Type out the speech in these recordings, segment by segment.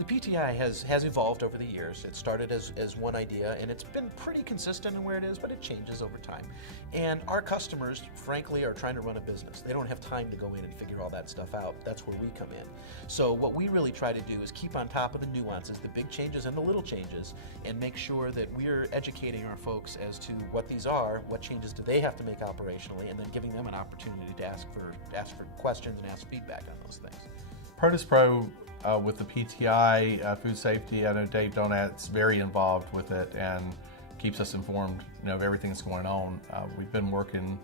The PTI has evolved over the years. It started as one idea, and it's been pretty consistent in where it is, but it changes over time. And our customers, frankly, are trying to run a business. They don't have time to go in and figure all that stuff out. That's where we come in. So what we really try to do is keep on top of the nuances, the big changes and the little changes, and make sure that we're educating our folks as to what these are, what changes do they have to make operationally, and then giving them an opportunity to ask for questions and ask feedback on those things. Produce Pro with the PTI, food safety, I know Dave Donat's very involved with it and keeps us informed, of everything that's going on. We've been working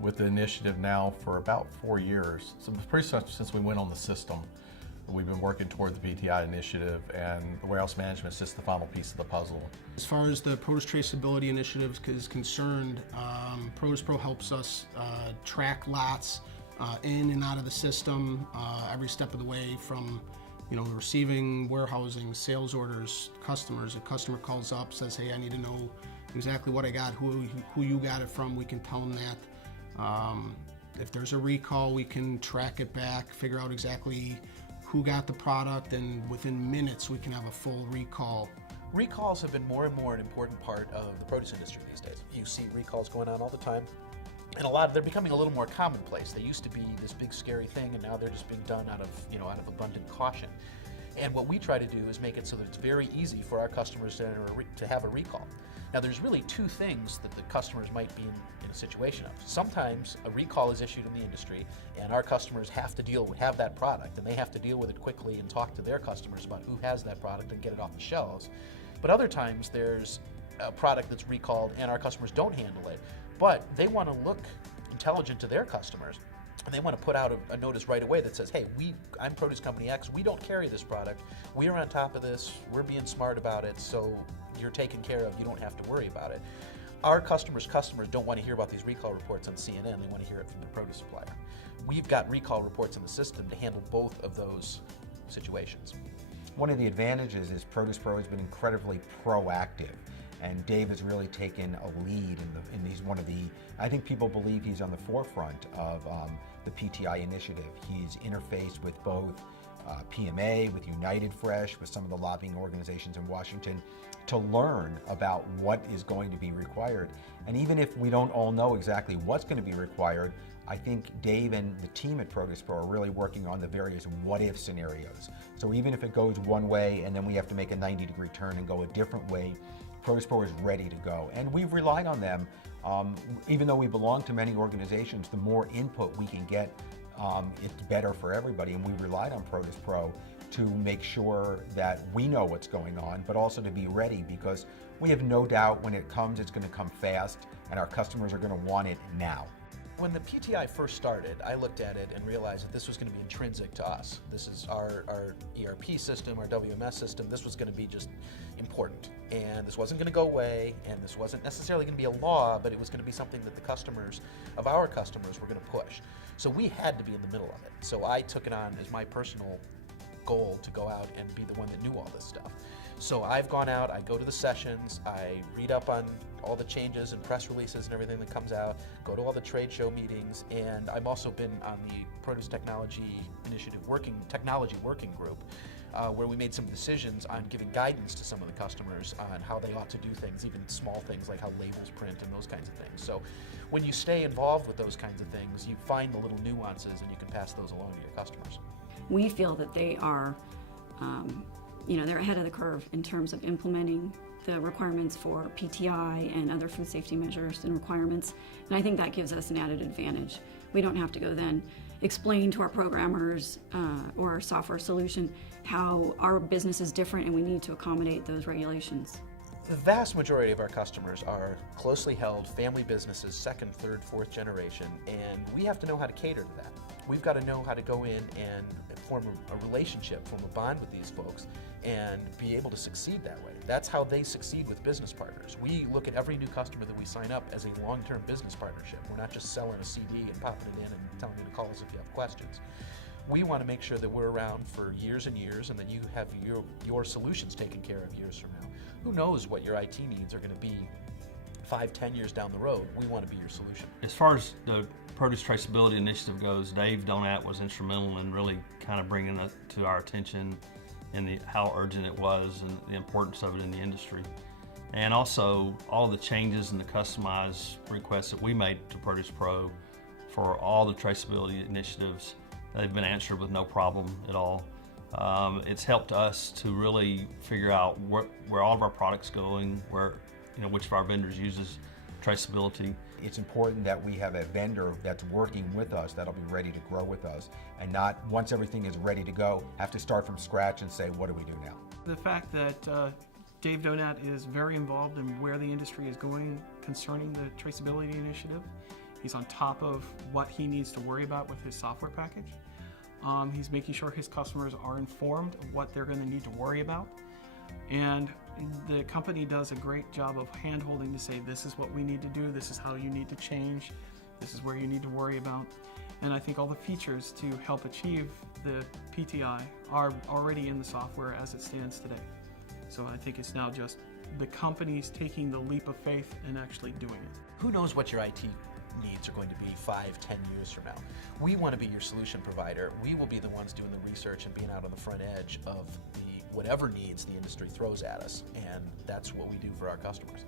with the initiative now for about 4 years, so pretty much since we went on the system. We've been working toward the PTI initiative, and the warehouse management is just the final piece of the puzzle. As far as the Produce Traceability Initiative is concerned, Produce Pro helps us track lots in and out of the system every step of the way, from receiving, warehousing, sales orders, customers. A customer calls up, says, hey, I need to know exactly what I got, who you got it from. We can tell them that. If there's a recall, we can track it back, figure out exactly who got the product, and within minutes we can have a full recall. Recalls have been more and more an important part of the produce industry these days. You see recalls going on all the time. And they're becoming a little more commonplace. They used to be this big scary thing, and now they're just being done out of abundant caution. And what we try to do is make it so that it's very easy for our customers to have a recall. Now, there's really two things that the customers might be in a situation of. Sometimes a recall is issued in the industry, and our customers have that product, and they have to deal with it quickly and talk to their customers about who has that product and get it off the shelves. But other times there's a product that's recalled and our customers don't handle it, but they want to look intelligent to their customers, and they want to put out a notice right away that says, hey, I'm Produce Company X, we don't carry this product, we are on top of this, we're being smart about it, so you're taken care of, you don't have to worry about it. Our customers don't want to hear about these recall reports on CNN, they want to hear it from the produce supplier. We've got recall reports in the system to handle both of those situations. One of the advantages is Produce Pro has been incredibly proactive. And Dave has really taken a lead he's one of the, I think people believe he's on the forefront of the PTI initiative. He's interfaced with both PMA, with United Fresh, with some of the lobbying organizations in Washington to learn about what is going to be required. And even if we don't all know exactly what's going to be required, I think Dave and the team at Produce Pro are really working on the various what-if scenarios. So even if it goes one way and then we have to make a 90-degree turn and go a different way, Produce Pro is ready to go, and we've relied on them. Even though we belong to many organizations, the more input we can get, it's better for everybody, and we relied on Produce Pro to make sure that we know what's going on, but also to be ready, because we have no doubt when it comes, it's going to come fast, and our customers are going to want it now. When the PTI first started, I looked at it and realized that this was going to be intrinsic to us. This is our ERP system, our WMS system. This was going to be just important. And this wasn't going to go away, and this wasn't necessarily going to be a law, but it was going to be something that our customers were going to push. So we had to be in the middle of it. So I took it on as my personal goal to go out and be the one that knew all this stuff. So I've gone out, I go to the sessions, I read up on all the changes and press releases and everything that comes out, go to all the trade show meetings, and I've also been on the Produce Technology Initiative Technology Working Group, where we made some decisions on giving guidance to some of the customers on how they ought to do things, even small things like how labels print and those kinds of things. So when you stay involved with those kinds of things, you find the little nuances and you can pass those along to your customers. We feel that they are they're ahead of the curve in terms of implementing the requirements for PTI and other food safety measures and requirements, and I think that gives us an added advantage. We don't have to go then explain to our programmers or our software solution how our business is different and we need to accommodate those regulations. The vast majority of our customers are closely held family businesses, second, third, fourth generation, and we have to know how to cater to that. We've got to know how to go in and form a relationship, form a bond with these folks, and be able to succeed that way. That's how they succeed with business partners. We look at every new customer that we sign up as a long-term business partnership. We're not just selling a CD and popping it in and telling you to call us if you have questions. We want to make sure that we're around for years and years, and that you have your solutions taken care of years from now. Who knows what your IT needs are going to be 5-10 years down the road? We want to be your solution. As far as the Produce Traceability Initiative goes, Dave Donat was instrumental in really kind of bringing it to our attention and how urgent it was and the importance of it in the industry. And also all the changes and the customized requests that we made to Produce Pro for all the traceability initiatives, they've been answered with no problem at all. It's helped us to really figure out where all of our products going, which of our vendors uses traceability. It's important that we have a vendor that's working with us that'll be ready to grow with us, and not, once everything is ready to go, have to start from scratch and say, what do we do now? The fact that Dave Donat is very involved in where the industry is going concerning the traceability initiative. He's on top of what he needs to worry about with his software package. He's making sure his customers are informed of what they're going to need to worry about. And the company does a great job of hand-holding to say, this is what we need to do, this is how you need to change, this is where you need to worry about. And I think all the features to help achieve the PTI are already in the software as it stands today. So I think it's now just the companies taking the leap of faith and actually doing it. Who knows what your IT needs are going to be 5, 10 years from now? We want to be your solution provider. We will be the ones doing the research and being out on the front edge of whatever needs the industry throws at us, and that's what we do for our customers.